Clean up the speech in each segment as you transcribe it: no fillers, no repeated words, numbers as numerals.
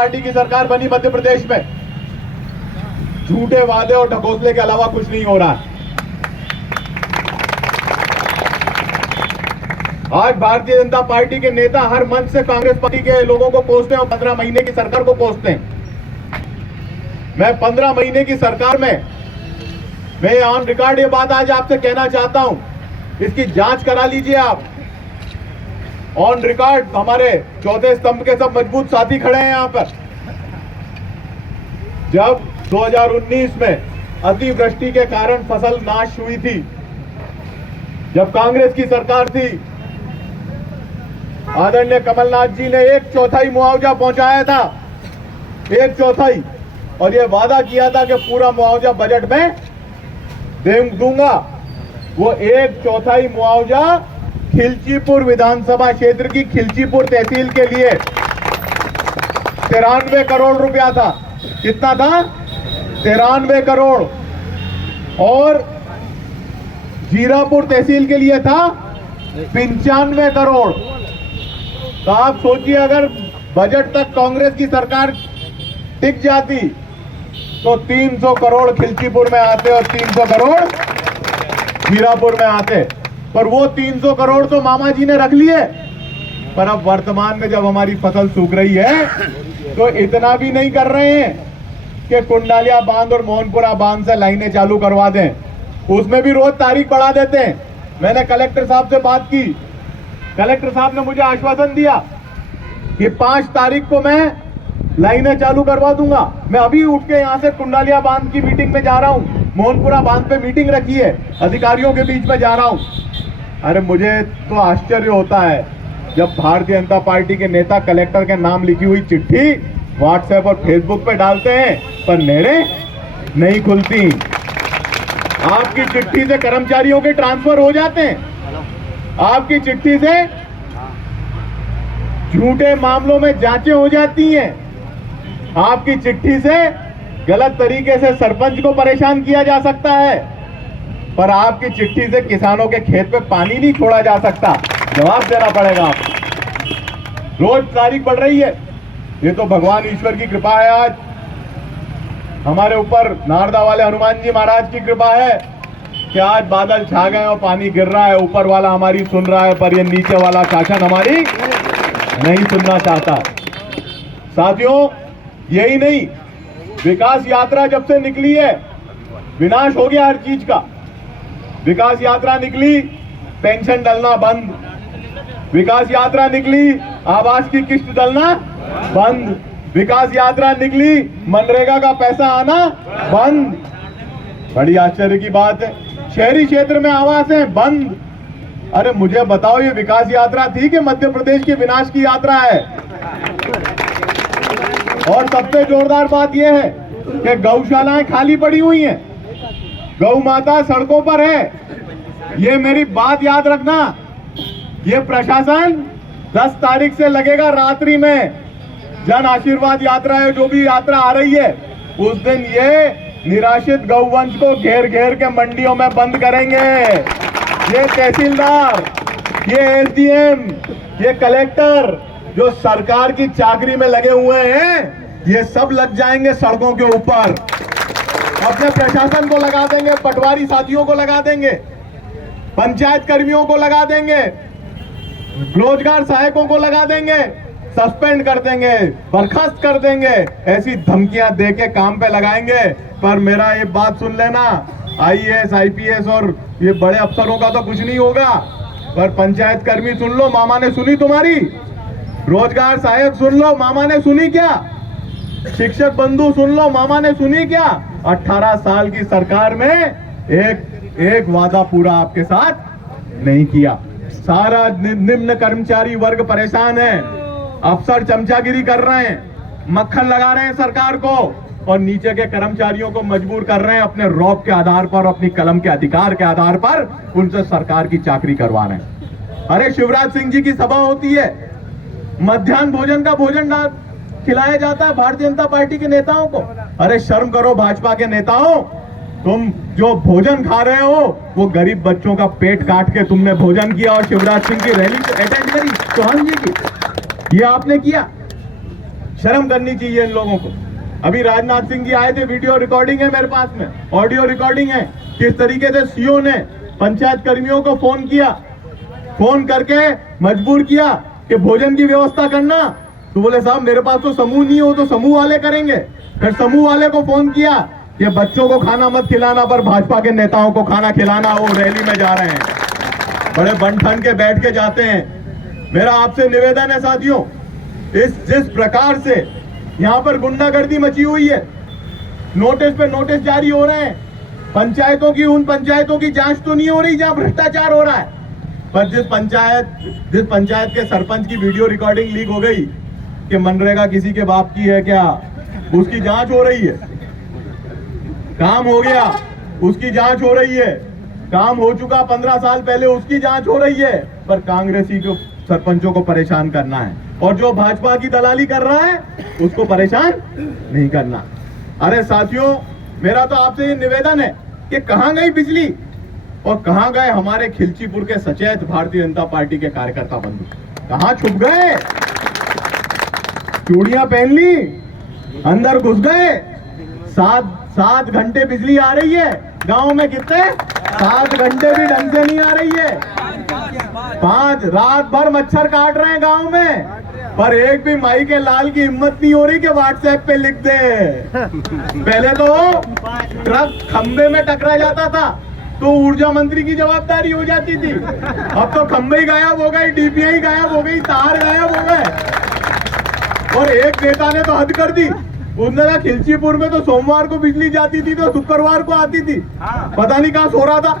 Party की सरकार बनी मध्य प्रदेश में, झूठे वादे और ढकोसले के अलावा कुछ नहीं हो रहा है। आज भारतीय जनता पार्टी के नेता हर मंच से कांग्रेस पार्टी के लोगों को कोसते हैं और 15 महीने की सरकार को कोसते हैं। मैं 15 महीने की सरकार में मैं ऑन रिकॉर्ड ये बात आज आपसे कहना चाहता हूं, इसकी जांच करा लीजिए आप। ऑन रिकॉर्ड हमारे चौथे स्तंभ के सब मजबूत साथी खड़े हैं यहां पर। जब 2019 में अतिवृष्टि के कारण फसल नाश हुई थी, जब कांग्रेस की सरकार थी, आदरणीय कमलनाथ जी ने 1/4 मुआवजा पहुंचाया था, 1/4, और ये वादा किया था कि पूरा मुआवजा बजट में दूंगा। वो 1/4 मुआवजा खिलचीपुर विधानसभा क्षेत्र की खिलचीपुर तहसील के लिए 93 करोड़ रुपया था। कितना था? 93 करोड़। और जीरापुर तहसील के लिए था 95 करोड़। तो आप सोचिए, अगर बजट तक कांग्रेस की सरकार टिक जाती तो 300 करोड़ खिलचीपुर में आते और 300 करोड़ जीरापुर में आते। पर वो 300 करोड़ तो मामा जी ने रख लिए। पर अब वर्तमान में जब हमारी फसल सूख रही है तो इतना भी नहीं कर रहे हैं कि कुंडालिया बांध और मोहनपुरा बांध से लाइनें चालू करवा दें, उसमें भी रोज तारीख बढ़ा देते हैं। मैंने कलेक्टर साहब से बात की, कलेक्टर साहब ने मुझे आश्वासन दिया कि 5 तारीख को मैं लाइनें चालू करवा दूंगा। मैं अभी उठ के यहाँ से कुंडालिया बांध की मीटिंग में जा रहा हूँ, मोहनपुरा बांध पे मीटिंग रखी है, अधिकारियों के बीच में जा रहा हूँ। अरे मुझे तो आश्चर्य होता है जब भारतीय जनता पार्टी के नेता कलेक्टर के नाम लिखी हुई चिट्ठी व्हाट्सएप और फेसबुक पे डालते हैं, पर नेड़े नहीं खुलती। आपकी चिट्ठी से कर्मचारियों के ट्रांसफर हो जाते हैं, आपकी चिट्ठी से झूठे मामलों में जांचें हो जाती हैं, आपकी चिट्ठी से गलत तरीके से सरपंच को परेशान किया जा सकता है, पर आपकी चिट्ठी से किसानों के खेत पे पानी नहीं छोड़ा जा सकता। जवाब देना पड़ेगा आपको। रोज तारीख बढ़ रही है। ये तो भगवान ईश्वर की कृपा है। आज हमारे ऊपर नारदा वाले हनुमान जी महाराज की कृपा है कि आज बादल छा गए और पानी गिर रहा है। ऊपर वाला हमारी सुन रहा है, पर ये नीचे वाला शासन हमारी नहीं सुनना चाहता। साथियों, यही नहीं, विकास यात्रा जब से निकली है विनाश हो गया हर चीज का। विकास यात्रा निकली, पेंशन डलना बंद। विकास यात्रा निकली, आवास की किस्त डलना बंद। विकास यात्रा निकली, मनरेगा का पैसा आना बंद। बड़ी आश्चर्य की बात है, शहरी क्षेत्र में आवास है बंद। अरे मुझे बताओ, ये विकास यात्रा थी कि मध्य प्रदेश के विनाश की यात्रा है? और सबसे जोरदार बात यह है कि गौशालाएं खाली पड़ी हुई हैं, गौ माता सड़कों पर है। ये मेरी बात याद रखना, ये प्रशासन 10 तारीख से लगेगा रात्रि में। जन आशीर्वाद यात्रा है, जो भी यात्रा आ रही है, उस दिन ये निराश्रित गौवंश को घेर घेर के मंडियों में बंद करेंगे। ये तहसीलदार, ये एसडीएम, ये कलेक्टर जो सरकार की चाकरी में लगे हुए हैं, ये सब लग जाएंगे सड़कों के ऊपर। अपने प्रशासन को लगा देंगे, पटवारी साथियों को लगा देंगे, पंचायत कर्मियों को लगा देंगे, रोजगार सहायकों को लगा देंगे, सस्पेंड कर देंगे, बर्खास्त कर देंगे। ऐसी धमकियां देके काम पे लगाएंगे। पर मेरा ये बात सुन लेना, आईएएस आईपीएस और ये बड़े अफसरों का तो कुछ नहीं होगा, पर पंचायत कर्मी सुन लो, मामा ने सुनी तुम्हारी। रोजगार सहायक सुन लो, मामा ने सुनी क्या? शिक्षक बंधु सुन लो, मामा ने सुनी क्या? 18 साल की सरकार में एक वादा पूरा आपके साथ नहीं किया। सारा निम्न कर्मचारी वर्ग परेशान है, अफसर चमचागिरी कर रहे हैं, मक्खन लगा रहे हैं सरकार को, और नीचे के कर्मचारियों को मजबूर कर रहे हैं अपने रौब के आधार पर, अपनी कलम के अधिकार के आधार पर उनसे सरकार की चाकरी करवा रहे हैं। अरे शिवराज सिंह जी की सभा होती है, मध्याह्न भोजन का भोजन खिलाया जाता है भारतीय जनता पार्टी के नेताओं को। अरे शर्म करो भाजपा के नेताओं, तुम जो भोजन खा रहे हो वो गरीब बच्चों का पेट काट के तुमने भोजन किया और शिवराज सिंह की रैली अटेंड करी, चौहान जी की, ये आपने किया। शर्म करनी चाहिए इन लोगों को। अभी राजनाथ सिंह जी आए थे, वीडियो रिकॉर्डिंग है मेरे पास में, ऑडियो रिकॉर्डिंग है, किस तरीके से सीओ ने पंचायत कर्मियों को फोन किया, फोन करके मजबूर किया कि भोजन की व्यवस्था करना। तो बोले साहब मेरे पास तो समूह नहीं हो, तो समूह वाले करेंगे। फिर समूह वाले को फोन किया कि बच्चों को खाना मत खिलाना, पर भाजपा के नेताओं को खाना खिलाना, वो रैली में जा रहे हैं, बड़े बन ठन के बैठ के जाते हैं। मेरा आपसे निवेदन है साथियों, जिस प्रकार से यहाँ पर गुंडागर्दी मची हुई है, नोटिस पे नोटिस जारी हो रहे हैं, पंचायतों की, उन पंचायतों की जांच तो नहीं हो रही जहां भ्रष्टाचार हो रहा है, पर जिस पंचायत के सरपंच की वीडियो रिकॉर्डिंग लीक हो गई कि मनरेगा किसी के बाप की है क्या, उसकी जांच हो रही है। काम हो गया, उसकी जांच हो रही है। काम हो चुका 15 साल पहले, उसकी जांच हो रही है। पर कांग्रेसी को सरपंचों को परेशान करना है, और जो भाजपा की दलाली कर रहा है उसको परेशान नहीं करना। अरे साथियों, मेरा तो आपसे ये निवेदन है कि कहां गई बिजली और कहां गए हमारे खिलचीपुर के सचेत भारतीय जनता पार्टी के कार्यकर्ता बंधु, कहां छुप गए? चूड़ियां पहन ली, अंदर घुस गए। 7 घंटे बिजली आ रही है गांव में, कितने 7 घंटे भी ढंग से नहीं आ रही है। 5 रात भर मच्छर काट रहे हैं गांव में, पर एक भी माई के लाल की हिम्मत नहीं हो रही कि व्हाट्सएप पे लिख दे। पहले तो ट्रक खंबे में टकरा जाता था तो ऊर्जा मंत्री की जवाबदारी हो जाती थी, अब तो खंबे ही गायब हो गए, डीपीआई गायब हो गई, तार गायब हो गए। और एक नेता ने तो हद कर दी, उसने कहा खिलचीपुर में तो सोमवार को बिजली जाती थी तो शुक्रवार को आती थी, पता नहीं कहां सो रहा था।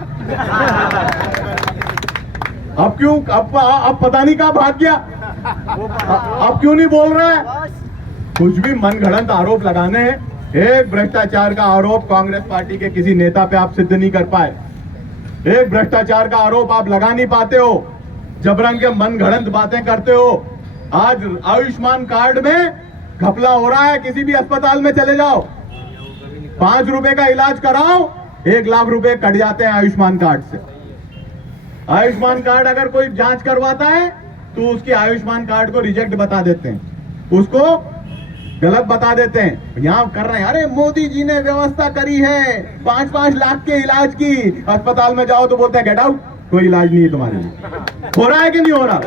अब क्यों, अब पता नहीं कहां भाग गया, अब क्यों नहीं बोल रहा है? कुछ भी मनगढ़ंत आरोप लगाने हैं। एक भ्रष्टाचार का आरोप कांग्रेस पार्टी के किसी नेता पे आप सिद्ध नहीं कर पाए, एक भ्रष्टाचार का आरोप आप लगा नहीं पाते हो, जबरंग के मनगढ़ंत बातें करते हो। आज आयुष्मान कार्ड में घपला हो रहा है, किसी भी अस्पताल में चले जाओ, 5 रुपए का इलाज कराओ, 1 लाख रुपए कट जाते हैं आयुष्मान कार्ड से। आयुष्मान कार्ड अगर कोई जांच करवाता है तो उसके आयुष्मान कार्ड को रिजेक्ट बता देते हैं, उसको गलत बता देते हैं। यहां कर रहे हैं, अरे मोदी जी ने व्यवस्था करी है 5-5 लाख के इलाज की, अस्पताल में जाओ तो बोलते हैं गेट आउट, कोई इलाज नहीं है तुम्हारे लिए। हो रहा है कि नहीं हो रहा?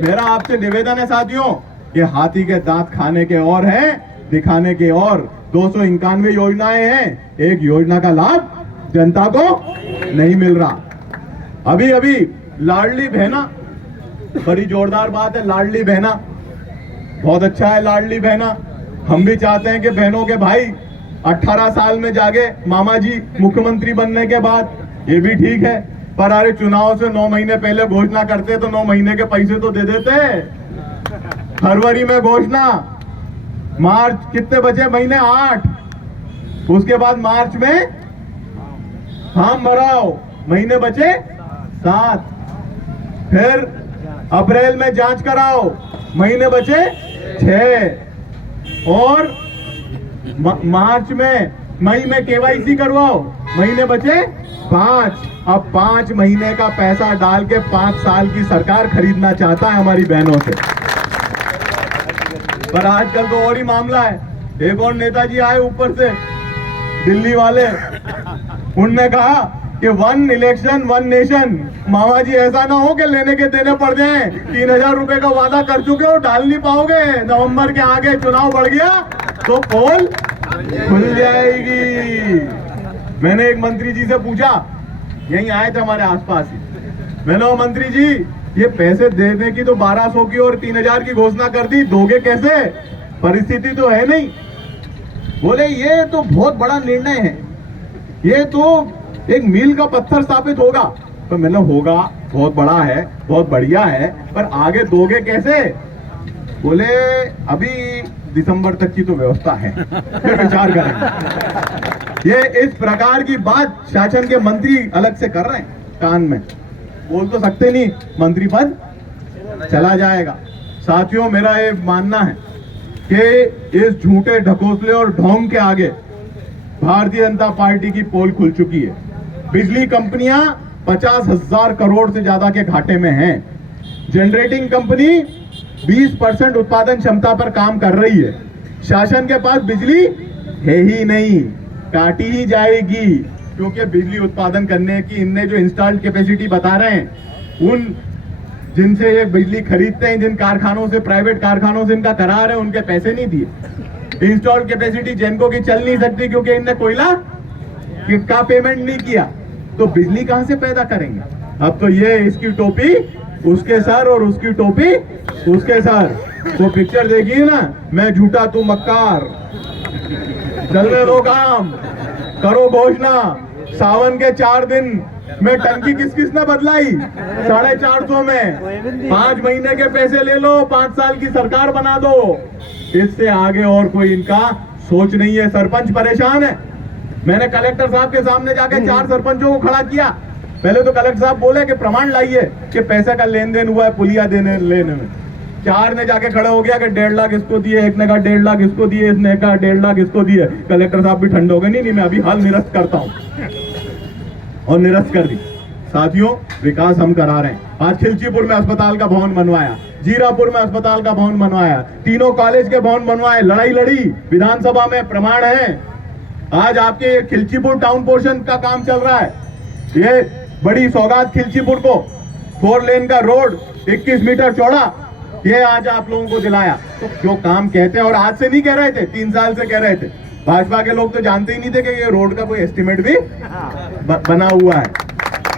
मेरा आपसे निवेदन है साथियों, ये हाथी के दांत खाने के और हैं, दिखाने के और। 291 योजनाएं हैं, एक योजना का लाभ जनता को नहीं मिल रहा। अभी अभी लाडली बहना, बड़ी जोरदार बात है, लाडली बहना बहुत अच्छा है। लाडली बहना, हम भी चाहते हैं कि बहनों के भाई 18 साल में जागे मामा जी मुख्यमंत्री बनने के बाद, ये भी ठीक है। पर अरे चुनाव से 9 महीने पहले घोषणा करते तो 9 महीने के पैसे तो दे देते। फरवरी में घोषणा, मार्च कितने बचे महीने? 8, उसके बाद मार्च में फॉर्म भराओ, महीने बचे 7, फिर अप्रैल में जांच कराओ, महीने बचे 6, और मार्च में, मई में केवाईसी करवाओ, महीने बचे 5। अब 5 महीने का पैसा डाल के 5 साल की सरकार खरीदना चाहता है हमारी बहनों से। पर आजकल तो और ही मामला है। एक और नेताजी आए ऊपर से, दिल्ली वाले, उनने कहा कि 1 इलेक्शन 1 नेशन। मामा जी ऐसा ना हो कि लेने के देने पड़ जाए, 3000 रुपए का वादा कर चुके हो, डाल नहीं पाओगे, नवंबर के आगे चुनाव बढ़ गया तो पोल खुल जाएगी। मैंने एक मंत्री जी से पूछा, यहीं आए थे हमारे आसपास ही, मैंने कहा मंत्री जी ये पैसे देने की तो 1200 की और 3000 की घोषणा कर दी, दोगे कैसे? परिस्थिति तो है नहीं। बोले ये तो बहुत बड़ा निर्णय है, ये तो एक मील का पत्थर स्थापित होगा। तो मैंने होगा, बहुत बड़ा है, बहुत बढ़िया है, पर आगे दोगे कैसे? बोले अभी दिसंबर तक की तो व्यवस्था है, फिर विचार करेंगे। ये इस प्रकार की बात शासन के मंत्री अलग से कर रहे हैं, कान में बोल तो सकते नहीं, मंत्री पद चला जाएगा। साथियों, मेरा ये मानना है कि इस झूठे ढकोसले और ढोंग के आगे भारतीय जनता पार्टी की पोल खुल चुकी है। बिजली कंपनियां 50,000 करोड़ से ज्यादा के घाटे में हैं। जनरेटिंग कंपनी 20% उत्पादन क्षमता पर काम कर रही है। शासन के पास बिजली है ही नहीं, काटी ही जाएगी, क्योंकि बिजली उत्पादन करने की इनने जो इंस्टॉल्ड कैपेसिटी बता रहे हैं, उन जिनसे ये बिजली खरीदते हैं, जिन कारखानों से, प्राइवेट कारखानों से इनका करार है, उनके पैसे नहीं दिए। इंस्टॉल्ड कैपेसिटी जेनको की चल नहीं सकती क्योंकि इनने कोयला का पेमेंट नहीं किया, तो बिजली कहां से पैदा करेंगे? अब तो ये इसकी टोपी उसके सर और उसकी टोपी उसके सर। वो पिक्चर देखिए ना, मैं झूठा तू मक्कार, चलने दो काम, करो घोषणा। सावन के 4 दिन में टंकी किस किस ने बदलाई? 450 में। 5 महीने के पैसे ले लो, 5 साल की सरकार बना दो। इससे आगे और कोई इनका सोच नहीं है। सरपंच परेशान है। मैंने कलेक्टर साहब के सामने जाके 4 सरपंचों को खड़ा किया। पहले तो कलेक्टर साहब बोले कि प्रमाण लाइए कि पैसे का लेन देन हुआ है पुलिया देने लेने में। 4 ने जाके खड़े हो गया कि 1.5 लाख इसको दिए, एक ने कहा 1.5 लाख इसको दिए, इसने कहा 1.5 लाख इसको दिए। कलेक्टर साहब भी ठंडे हो गए, नहीं मैं अभी हाल निरस्त करता हूँ, और निरस्त कर दी। साथियों, विकास हम करा रहे हैं। आज खिलचीपुर में अस्पताल का भवन बनवाया, जीरापुर में अस्पताल का भवन बनवाया, तीनों कॉलेज के भवन बनवाए, लड़ाई लड़ी विधानसभा में, प्रमाण है। आज आपके खिलचीपुर टाउन पोर्शन का काम चल रहा है। ये बड़ी सौगात खिलचीपुर को 4 लेन का रोड 21 मीटर चौड़ा, ये आज आप लोगों को दिलाया। तो जो काम कहते हैं, और आज से नहीं कह रहे थे, 3 साल से कह रहे थे। भाजपा के लोग तो जानते ही नहीं थे कि ये रोड का कोई एस्टिमेट भी बना हुआ है।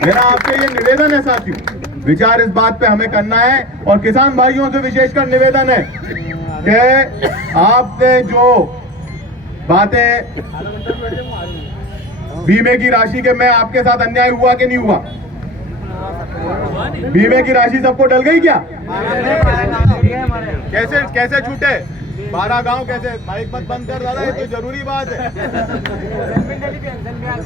मेरा आपसे ये निवेदन है साथियों, विचार इस बात पे हमें करना है। और किसान भाइयों से विशेषकर निवेदन है कि आपने जो बातें बीमे की राशि के, मैं आपके साथ अन्याय हुआ कि नहीं हुआ? बीमे की राशि सबको डल गई क्या? कैसे कैसे छूटे? 12 गांव कैसे? माइक मत बंद कर दादा, ये तो जरूरी बात है।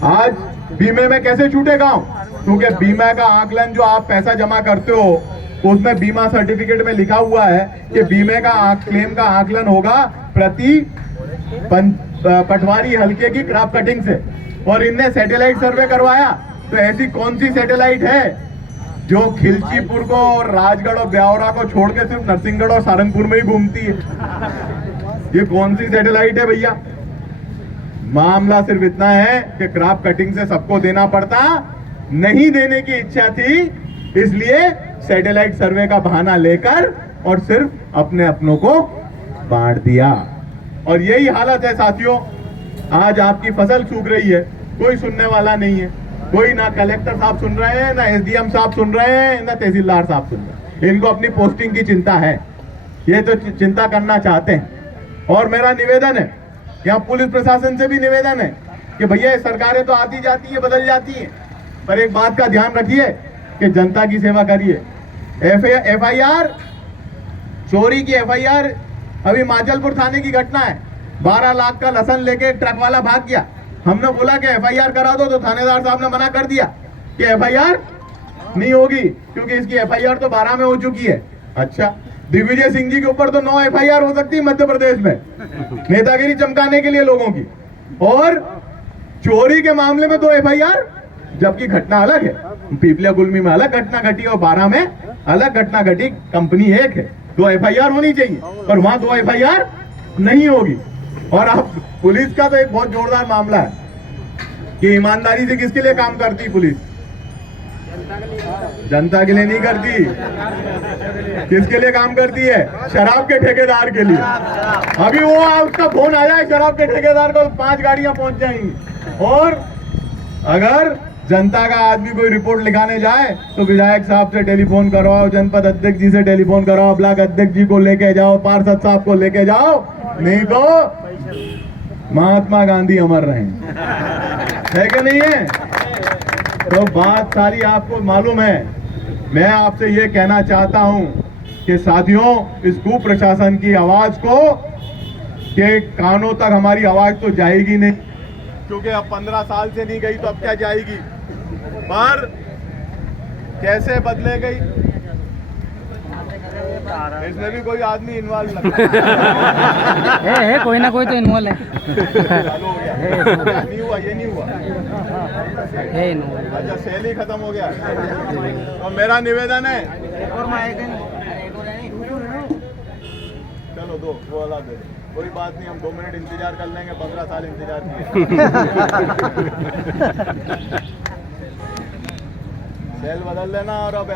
आज बीमे में कैसे छूटे गांव? क्योंकि बीमा का आकलन, जो आप पैसा जमा करते हो, उसमें बीमा सर्टिफिकेट में लिखा हुआ है कि बीमे का क्लेम का आकलन होगा प्रति पटवारी हल्के की क्रॉप कटिंग से। और इनने सैटेलाइट सर्वे करवाया, तो ऐसी कौन सी सैटेलाइट है जो खिलचीपुर को और राजगढ़ और ब्यावरा को छोड़ के सिर्फ नरसिंहगढ़ और सारंगपुर में ही घूमती है? ये कौन सी सैटेलाइट है भैया? मामला सिर्फ इतना है कि क्रॉप कटिंग से सबको देना पड़ता, नहीं देने की इच्छा थी, इसलिए सैटेलाइट सर्वे का बहाना लेकर और सिर्फ अपने अपनों को बांट दिया। और यही हालत है साथियों। आज आपकी फसल सूख रही है, कोई सुनने वाला नहीं है। कोई ना कलेक्टर साहब सुन रहे हैं, ना एसडीएम साहब सुन रहे हैं, ना तहसीलदार साहब सुन रहे हैं। इनको अपनी पोस्टिंग की चिंता है, ये तो चिंता करना चाहते हैं। और मेरा निवेदन है, यहाँ पुलिस प्रशासन से भी निवेदन है कि भैया सरकारें तो आती जाती है, बदल जाती है, पर एक बात का ध्यान रखिए कि जनता की सेवा करिए। एफआईआर, चोरी की एफआईआर, अभी माचलपुर थाने की घटना है। 12 लाख का लसन लेके ट्रक वाला भाग गया। हमने बोला कि एफआईआर करा दो, तो थानेदार साहब ने मना कर दिया कि एफआईआर नहीं होगी, क्योंकि इसकी एफआईआर तो 12 में हो चुकी है। अच्छा, दिग्विजय सिंह जी के ऊपर तो 9 एफआईआर हो सकती है मध्य प्रदेश में, नेतागिरी चमकाने के लिए लोगों की। और चोरी के मामले में 2 एफआईआर, जबकि घटना अलग है। पीपलिया गुलमी में अलग घटना घटी और 12 में अलग घटना घटी, कंपनी एक है। 2 एफआईआर होनी चाहिए, पर वहां 2 एफआईआर नहीं होगी। और अब पुलिस का तो एक बहुत जोरदार मामला है कि ईमानदारी से किसके लिए काम करती पुलिस? जनता के लिए नहीं करती। किसके लिए काम करती है? शराब के ठेकेदार के लिए। अभी वो उसका फोन आया है शराब के ठेकेदार को, 5 गाड़ियां पहुंच जाएंगी। और अगर जनता का आदमी कोई रिपोर्ट लिखाने जाए तो विधायक साहब से टेलीफोन करवाओ, जनपद अध्यक्ष जी से टेलीफोन करवाओ, ब्लॉक अध्यक्ष जी को लेके जाओ, पार्षद साहब को लेके जाओ, नहीं तो महात्मा गांधी अमर रहे। है कि नहीं है? तो बात सारी आपको मालूम है। मैं आपसे ये कहना चाहता हूं कि साथियों, इस कुप्रशासन की आवाज को के कानों तक हमारी आवाज तो जाएगी नहीं, क्योंकि अब 15 साल से नहीं गई तो अब क्या जाएगी। पर कैसे बदले गई, इसमें भी कोई आदमी इन्वॉल्व लगता है, कोई ना कोई तो इन्वॉल्व है। चालू हो गया, नहीं हुआ, ये नहीं हुआ है। अच्छा, सेल ही खत्म हो गया। तो मेरा निवेदन है, चलो दो, वो वाला दे दो। कोई बात नहीं, हम 2 मिनट इंतजार कर लेंगे, 15 साल इंतजार किए। सेल बदल देना और अब